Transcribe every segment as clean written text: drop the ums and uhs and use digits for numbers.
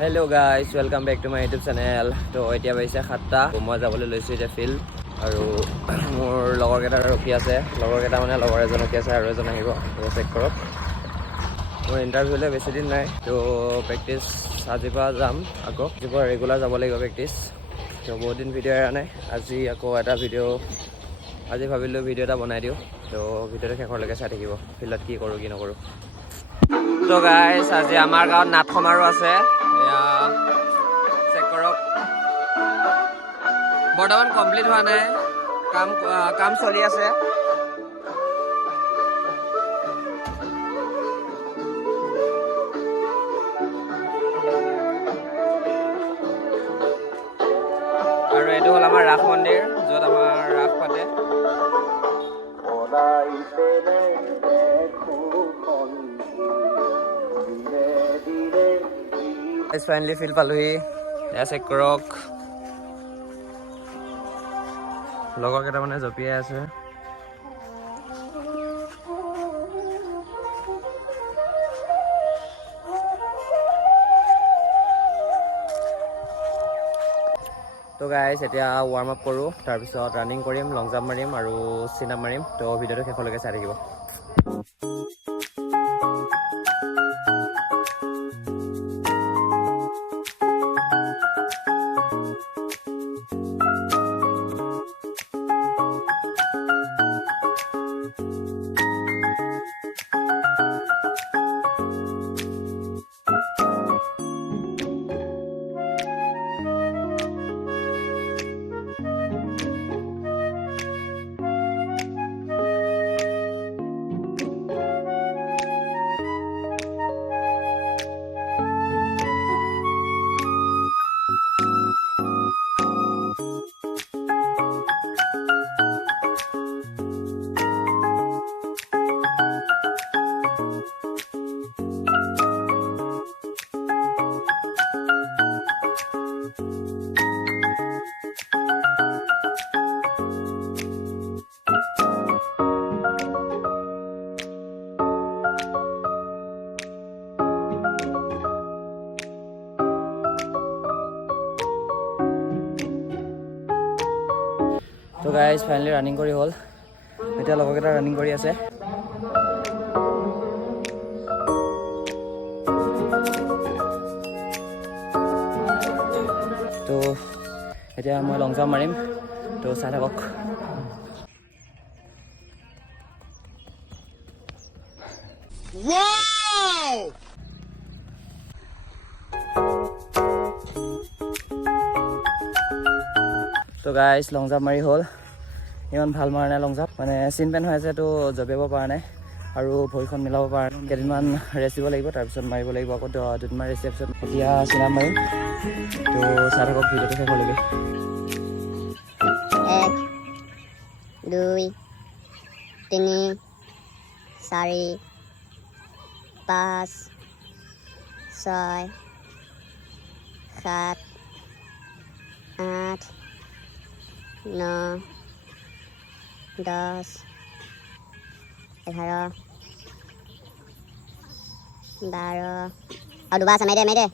Hello guys, welcome back to my YouTube channel. তো এতিয়া পাইছে 7টা মই যাবলৈ লৈছো এতিয়া ফিল্ড আৰু মোৰ লগৰ কেইটা ৰখি আছে মানে লগৰ এজন ৰখি আছে আৰু এজন আহিব তো চেক কৰক মোৰ ইণ্টাৰভিউলৈ বেছি দিন নাই তো প্ৰেক্টিছ আজিৰ পৰা যাম আকৌ আজিৰ ৰেগুলাৰ যাব লাগিব প্ৰেক্টিছ তো বহুত দিন ভিডিঅ' এৰা নাই আজি আকৌ এটা আজি ভাবিলোঁ ভিডিঅ' এটা বনাই দিওঁ তো ভিডিঅ'টো শেষলৈকে চাই থাকিব ফিল্ডত কি কৰোঁ কি নকৰোঁ তো গাইছ আজি আমাৰ গাঁৱত নাট সমাৰোহ আছে চেক কৰক বৰ্তমান কমপ্লিট হোৱা নাই কাম চলি আছে আৰু এইটো হ'ল আমাৰ ৰাস মন্দিৰ য'ত আমাৰ ৰাস পাতে ফাইনেলি ফিল্ড পালোহি চেক কৰক লগৰ কেইটামানে জঁপিয়াই আছে তো গাইছ এতিয়া ৱাৰ্ম আপ কৰোঁ তাৰপিছত ৰানিং কৰিম লং জাম্প মাৰিম আৰু চিন আপ মাৰিম তো ভিডিঅ'টো শেষলৈকে চাই থাকিব তো গাইজ ফাইনেলি ৰানিং কৰি হ'ল এতিয়া লগৰকেইটা ৰানিং কৰি আছে তো এতিয়া মই লং জাম্প মাৰিম তো চাই থাকক তো গাইজ লং জাম্প মাৰি হ'ল ইমান ভাল মৰা নাই লং জাম্প মানে চিন পেন হৈ আছে তো জঁপিয়াব পৰা নাই আৰু ভৰিখন মিলাব পৰা নাই কেইদিনমান ৰেষ্ট দিব লাগিব তাৰপিছত মাৰিব লাগিব আকৌ দুদিনমান ৰেষ্ট দিয়াৰ পিছত এতিয়া চিন আপ মাৰিম তো চাই থাকক ভিডিঅ'টো শেষলৈকে 1 2 3 4 5 6 7 8 9 10 11 12 আৰু দুবাৰ আছে মাৰি দে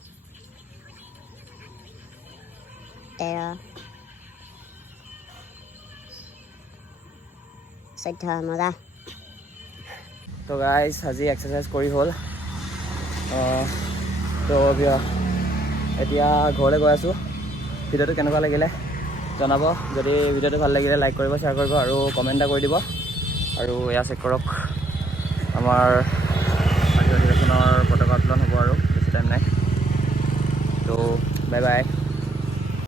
13 14 মজা তো গাইজ আজি এক্সাৰচাইজ কৰি হ'ল তো এতিয়া ঘৰলৈ গৈ আছোঁ ভিডিঅ'টো কেনেকুৱা লাগিলে জনাব যদি ভিডিঅ'টো ভাল লাগিলে লাইক কৰিব শ্বেয়াৰ কৰিব আৰু কমেণ্ট এটা কৰি দিব আৰু এয়া চেক কৰক আমাৰ জাতীয় অধিৱেশনৰ পতাকা উত্তোলন হ'ব আৰু বেছি টাইম নাই তো বাই বাই